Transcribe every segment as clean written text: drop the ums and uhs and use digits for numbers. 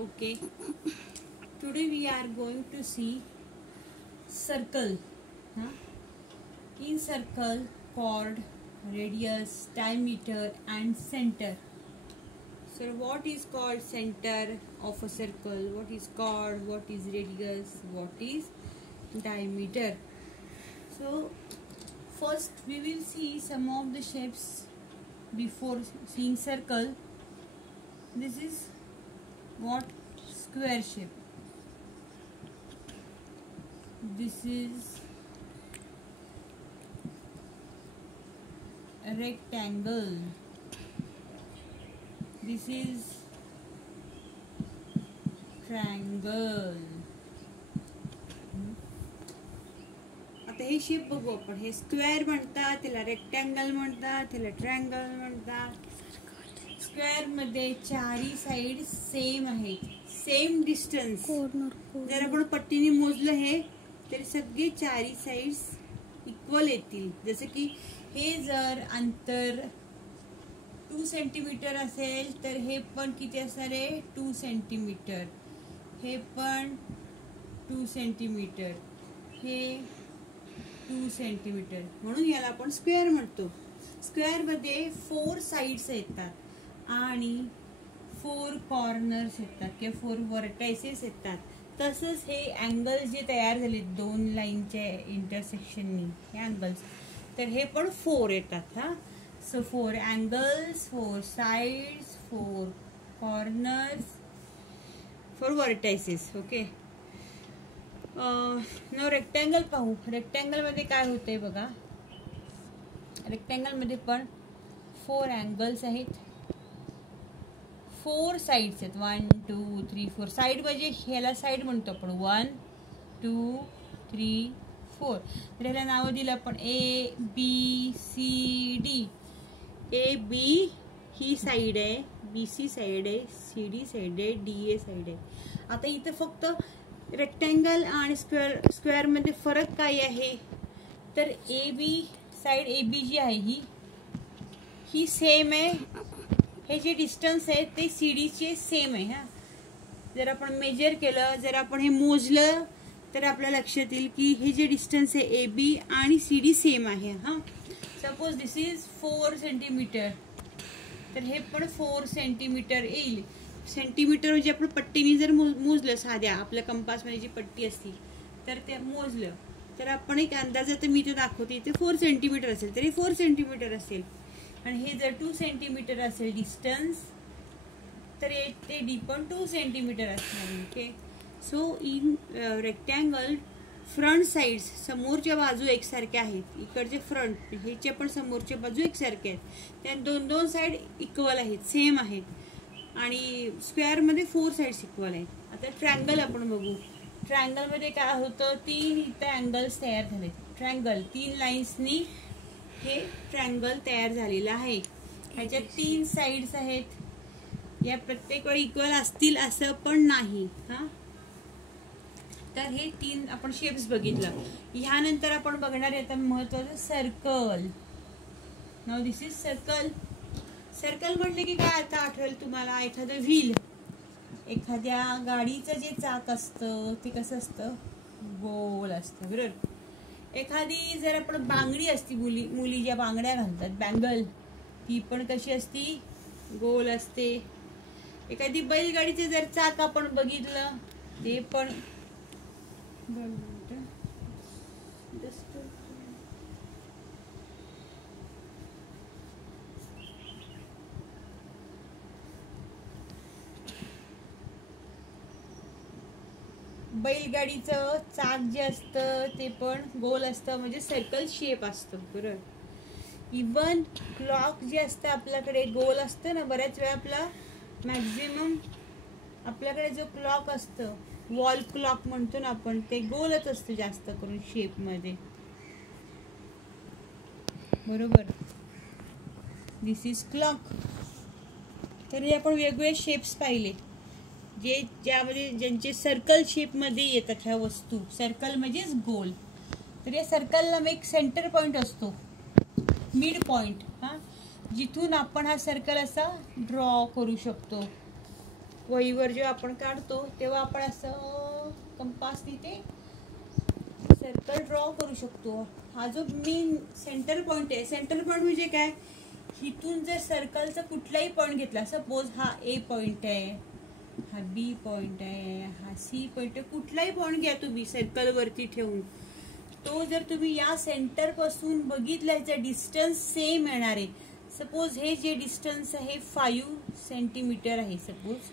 Okay, today we are going to see circle. In circle, chord, radius, diameter and center. So what is called center of a circle? What is chord? What is radius? What is diameter? So first we will see some of the shapes before seeing circle. This is what? Square shape. This is a rectangle. This is triangle. आता हे shape बघू आपण. हे square म्हणतात, त्याला rectangle म्हणतात, त्याला triangle म्हणतात. स्क्वेअर मध्ये चारही साइड सेम आहेत, सेम डिस्टन्स. जर आपण पट्टीने मोजलं हे तर सगळे चारही साइड्स इक्वल येतील. जसं की हे जर अंतर 2 सेंटीमीटर असेल तर हे पण किती असणार आहे? 2 सेंटीमीटर. हे पण 2 सेंटीमीटर. हे 2 सेंटीमीटर. म्हणून याला आपण स्क्वेअर म्हणतो. स्क्वेअर मध्ये 4 साइड्स येतात आणि 4 कॉर्नर्स येतात किंवा 4 व्हर्टायसेस येतात. तसंच हे अँगल जे तयार झाले 2 लाईनच्या इंटरसेक्शननी, हे अँगल्स, तर हे पण 4 येतात. So 4 angles, 4 sides, 4 corners, 4 vertices. Okay, न रेक्टँगल पाहू. रेक्टँगल मध्ये काय होतंय बघा. रेक्टँगल मध्ये पण 4 अँगल्स आहेत, 4 साइड्स आहेत. 1 2 3 4. साइड म्हणजे ह्याला साइड म्हणतो आपण. 1 2 3 4. तर ह्याला नाव दिलं आपण A B C D. A B he side आहे, B C साइड आहे, C D साइड आहे, D A साइड आहे. आता इथं फक्त रेक्टँगल आणि स्क्वेअर मध्ये फरक काय आहे तर A B side, A B जी आहे ही सेम आहे. हे जे डिस्टन्स आहे ते सी डी चे सेम आहे. जर आपण मेजर केलं, जर आपण हे मोजलं तर आपल्या लक्षात येईल की हे जे डिस्टन्स आहे ए बी आणि सी डी सेम आहे. सपोज दिस इज 4 सेंटीमीटर, तर हे पण 4 सेंटीमीटर येईल. सेंटीमीटर म्हणजे आपण पट्टीने जर मोजलं, साध्या आपल्या कंपासमध्ये जी पट्टी असती तर ते मोजलं तर आपण एक अंदाजात मी ते दाखवते. इथे 4 सेंटीमीटर असेल तरी 4 सेंटीमीटर असेल. आणि हे जर 2 सेंटीमीटर असेल डिस्टन्स तर ते डी पण 2 सेंटीमीटर असणार. Okay, so in rectangle front sides, समोरच्या बाजू एकसारख्या आहेत. इकडचे फ्रंट, ह्याच्या पण समोरच्या बाजू एकसारख्या आहेत. त्या 2 साइड इक्वल आहेत, सेम आहेत. आणि स्क्वेअर मध्ये 4 साइड्स इक्वल आहेत. आता ट्रायंगल आपण बघू. ट्रायंगल मध्ये काय होतं, 3 इथे अँगल्स तयार झाले. ट्रायंगल 3 लाईन्सनी हे ट्रायंगल तयार झालेलं आहे. ह्याच्यात 3 साइड्स आहेत. या प्रत्येक वेळी इक्वल असतील असं पण नाही. तर हे 3 आपण शेप्स बघितलं. ह्यानंतर आपण बघणार आहे महत्वाचं circle. Now this is circle. Circle म्हटले की काय आता आठवेल तुम्हाला? एखादं व्हील, एखाद्या गाडीचं जे चाक असतं ते कसं असतं? गोल असतं, बरोबर. एखादी जर आपण बांगडी असती, मुली ज्या बांगड्या घालतात, बँगल, ती पण कशी असती? गोल असते. एखादी बैलगाडीचे जर चाक आपण बघितलं ते पण बैलगाडीचं चाक जे असतं ते पण गोल असतं, म्हणजे सर्कल शेप असतो, बरोबर. इवन क्लॉक जे असतं आपल्याकडे गोल असतं ना. बऱ्याच वेळा आपला मॅक्झिमम आपल्याकडे जो क्लॉक असतं, वॉल क्लॉक म्हणतो ना आपण, ते गोलच असतं जास्त करून शेप मध्ये, बरोबर. दिस इज क्लॉक. तर आपण वेगवेगळे शेप्स पाहिले ज्यामध्ये ज्यांचे सर्कल शेप मध्ये येतात ह्या वस्तू. सर्कल म्हणजेच गोल. तर या सर्कलला एक सेंटर पॉइंट असतो, मिड पॉइंट. जिथून आपण हा सर्कल असा ड्रॉ करू शकतो. वहीवर जेव्हा आपण काढतो तेव्हा आपण असं कंपास तिथे सर्कल ड्रॉ करू शकतो. हा जो मेन सेंटर पॉइंट आहे, सेंटर पॉइंट म्हणजे काय, इथून जर सर्कलचा कुठलाही पॉइंट घेतला, सपोज हा ए पॉइंट आहे, हा बी पॉइंट आहे, हा सी पॉइंट आहे, कुठलाही पॉइंट घ्या तुम्ही सर्कल वरती ठेवून, तो जर तुम्ही या सेंटर पासून बघितल्याचं डिस्टन्स सेम येणार आहे. सपोज हे जे डिस्टन्स आहे 5 सेंटीमीटर आहे, सपोज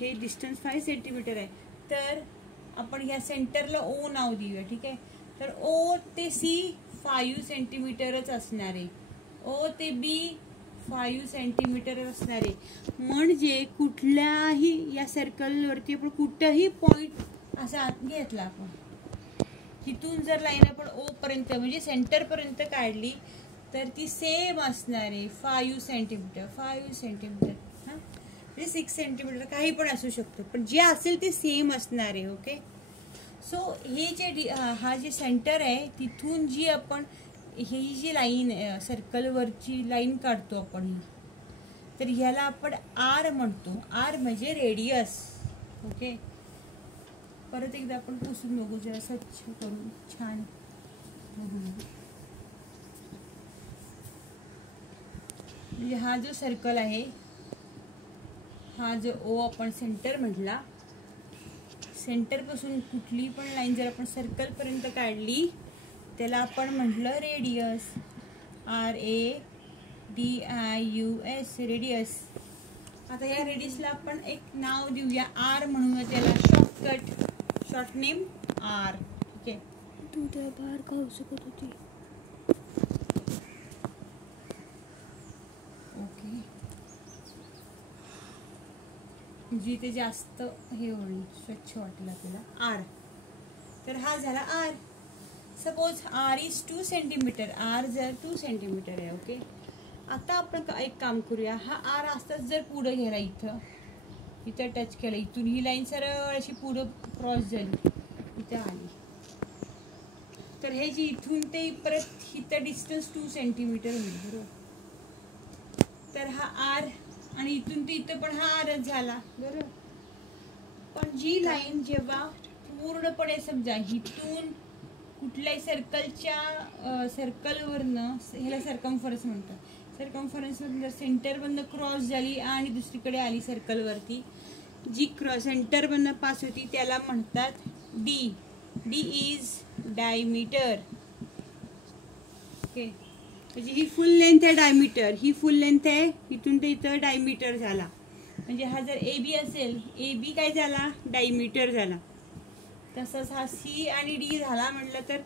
हे डिस्टन्स 5 सेंटीमीटर आहे, तर आपण या सेंटरला ओ नाव देऊया. ठीक आहे, तर ओ ते सी 5 सेंटीमीटरच असणार आहे, ओ ते बी 5 सेंटीमीटर असणार आहे. म्हणजे कुठल्याही या सर्कलवरती आपण कुठंही पॉइंट असा घेतला, आपण तिथून जर लाईन आपण ओ पर्यंत म्हणजे सेंटर पर्यंत काढली तर ती सेम असणार आहे 5 सेंटीमीटर 5 सेंटीमीटर हां, म्हणजे 6 सेंटीमीटर काही पण असू शकतो, पण जे असेल ते सेम असणार आहे. ओके, सो हे जे हा जे सेंटर आहे तिथून जी आपण ही जी लाईन सर्कलवरची लाईन काढतो आपण, तर ह्याला आपण आर म्हणतो. आर म्हणजे रेडियस. ओके, परत एकदा आपण पुसून बघू, जरा स्वच्छ करून छान बघू. म्हणजे हा जो सर्कल आहे, हा जो ओ आपण सेंटर म्हटला, सेंटर पासून कुठली पण लाईन जर आपण सर्कल पर्यंत काढली त्याला आपण म्हटलं रेडियस. RADIUS, radius. आता या रेडियसला आपण एक नाव देऊया, आर म्हणूया त्याला, शॉर्टकट, शॉर्ट नेम आर. ठीक आहे, तू त्या बाहेर खाऊ शकत होती. ओके, जिथे जास्त हे होईल, स्वच्छ वाटेल आपल्याला, आर. तर हा झाला R. Suppose R is 2 centimetre, R जर 2 सेंटीमीटर आहे. ओके, आता आपण एक काम करूया, हा आर असताच जर पुढे गेला, इथं टच केलं, इथून ही लाईन सरळ अशी पुढं क्रॉस झाली, इथं आली, तर हे जी इथून ते परत इथं डिस्टन्स 2 सेंटीमीटर होईल. बरोबर, तर हा आर, आणि इथून ते इथं पण हा आरच झाला. बरोबर, पण जी लाईन जेव्हा पूर्णपणे समजा इथून कुठल्याही सर्कलच्या सर्कलवरनं, ह्याला सर्कम्फरन्स म्हणतात, सर्कम्फरन्सवरून जर सेंटरमधनं क्रॉस झाली आणि दुसरीकडे आली सर्कलवरती, जी सेंटर मधनं पास होती त्याला म्हणतात D. D is diameter. Okay, म्हणजे ही फुल लेंथ आहे डायमीटर, ही फुल लेंथ आहे, इथून ते इथं डायमीटर झाला. म्हणजे हा जर ए बी असेल, ए बी काय झाला, डायमीटर झाला. तसंच हा सी आणि डी झाला म्हटलं तर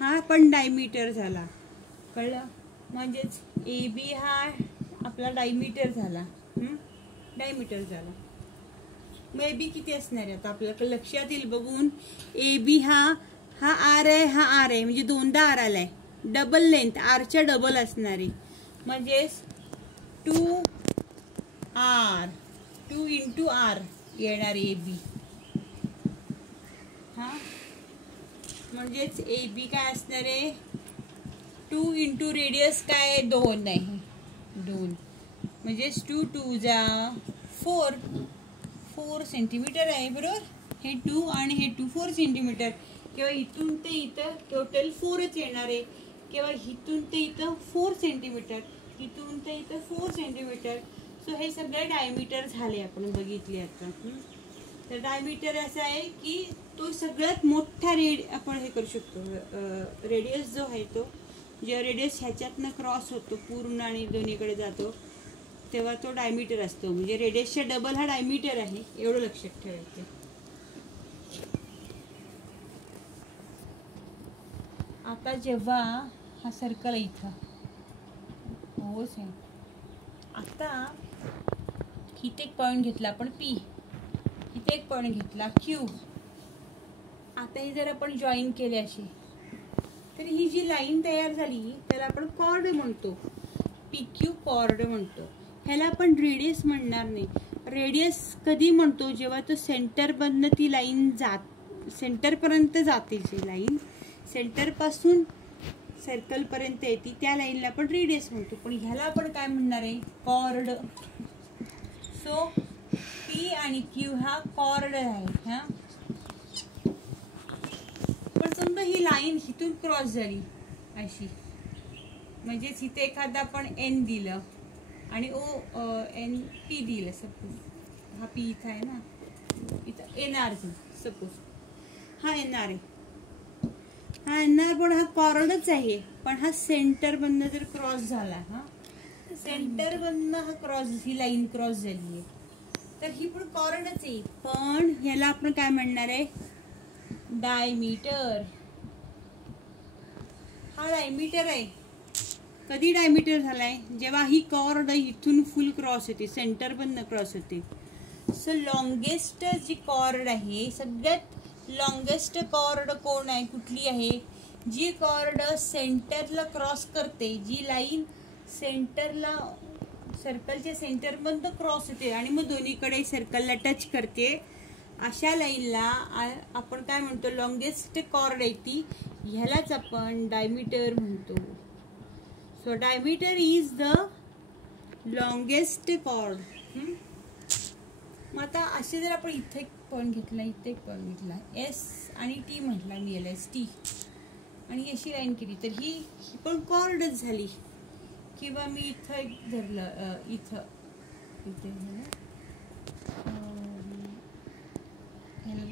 हा पण डायमीटर झाला. कळलं, म्हणजेच ए बी हा आपला डायमीटर झाला. डायमीटर झाला. मग ए बी किती असणार आहे आता आपल्याला लक्षात येईल बघून. ए बी हा आर आहे, हा आर आहे, म्हणजे दोनदा आर आलाय, डबल लेंथ, आरच्या डबल असणारी, म्हणजेच 2 इंटू आर येणार ए बी. हा, म्हणजेच ए बी काय असणार आहे, 2 इंटू रेडियस काय 2 आहे, 2, म्हणजेच 2 2 जा 4 सेंटीमीटर आहे. बरोबर, हे 2 आणि हे 2 4 सेंटीमीटर, किंवा इथून ते इथं टोटल 4च येणार आहे, किंवा इथून ते इथं 4 सेंटीमीटर, इथून ते इथं 4 सेंटीमीटर. सो हे सगळे डायमीटर झाले, आपण बघितले आता. तर डायमीटर असं आहे की तो सगळ्यात मोठा आपण हे करू शकतो. रेडियस जो आहे तो, जेव्हा रेडियस ह्याच्यातनं क्रॉस होतो पूर्ण आणि दोन्हीकडे जातो तेव्हा तो डायमीटर असतो. म्हणजे रेडियसच्या डबल हा डायमीटर आहे, एवढं लक्षात ठेवायचं. आता जेव्हा हा सर्कल आहे इथं, हो सेम, आता इथे एक पॉइंट घेतला आपण पी, इथे एक पॉइंट घेतला क्यू. आता ही जर आपण जॉईन केले अशी, तर ही जी लाईन तयार झाली त्याला आपण कॉर्ड म्हणतो, पी क्यू कॉर्ड म्हणतो. ह्याला आपण रेडियस म्हणणार नाही. रेडियस कधी म्हणतो, जेव्हा तो सेंटरमधनं ती लाईन सेंटरपर्यंत जाते, जी लाईन सेंटरपासून सर्कलपर्यंत येते त्या लाईनला आपण रेडियस म्हणतो. पण ह्याला आपण काय म्हणणार आहे, कॉर्ड. सो पी आणि क्यू हा कॉर्ड आहे हा. पण समजा ही लाईन इथून क्रॉस झाली अशी, म्हणजेच इथे एखादा आपण एन दिलं आणि ओ एन पी दिलं सपोज, हा पी इथं आहे ना, इथं एन आर सपोज, हा एन आर आहे, हा एन आर पण हा कॉर्डच आहे, पण हा सेंटर मधनं जर क्रॉस झाला, हा सेंटर मधनं हा क्रॉस, ही लाईन क्रॉस झाली आहे, तर ही पण कॉर्डच आहे, पण ह्याला आपण काय म्हणणार आहे, डायमीटर. हा डायमीटर आहे. कधी डायमीटर झालाय, जेव्हा ही कॉर्ड इथून फुल क्रॉस होते, सेंटर मधनं क्रॉस होते. सो लॉंगेस्ट जी कॉर्ड आहे, सगळ्यात लॉंगेस्ट कॉर्ड कोण आहे, कुठली आहे, जी कॉर्ड सेंटरला क्रॉस करते, जी लाईन सेंटरला, सर्कलच्या सेंटर मधनं क्रॉस होते आणि मग दोन्हीकडे सर्कलला टच करते, अशा लाईनला आपण काय म्हणतो, लॉंगेस्ट कॉर्ड आहे ती, ह्यालाच आपण डायमीटर म्हणतो. So diameter is the longest chord. मग आता असे जर आपण इथे एक पॉईंट घेतला, इथे एक पॉईंट घेतला, एस आणि टी म्हटला मी, एल एस टी, आणि अशी लाईन केली, तर ही पण कॉर्डच झाली. किंवा मी इथं एक धरलं, इथं इथे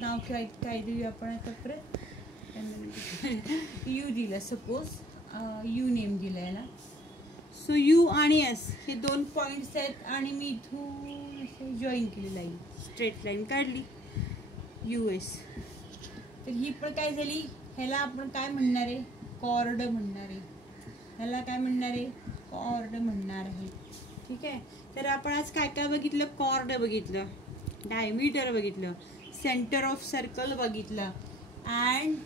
नाव काय देऊया आपण आता परत, यू दिलं सपोज, यू नेम दिलं याला. सो यू आणि एस हे दोन पॉईंट्स आहेत आणि मी इथून जॉईन केली लाईन, स्ट्रेट लाईन काढली, यू एस. तर ही पण काय झाली, ह्याला आपण काय म्हणणार आहे, कॉर्ड म्हणणार आहे, ह्याला काय म्हणणार आहे, कॉर्ड म्हणणार आहे. ठीक आहे. तर आपण आज काय काय बघितलं, कॉर्ड बघितलं, डायमीटर बघितलं, सेंटर ऑफ सर्कल बघितलं, and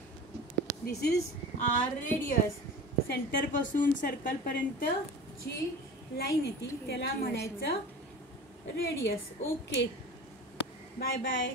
this is R radius. Centre पासून सर्कल पर्यंत जी लाईन येते त्याला म्हणायचं रेडियस. Okay, bye bye.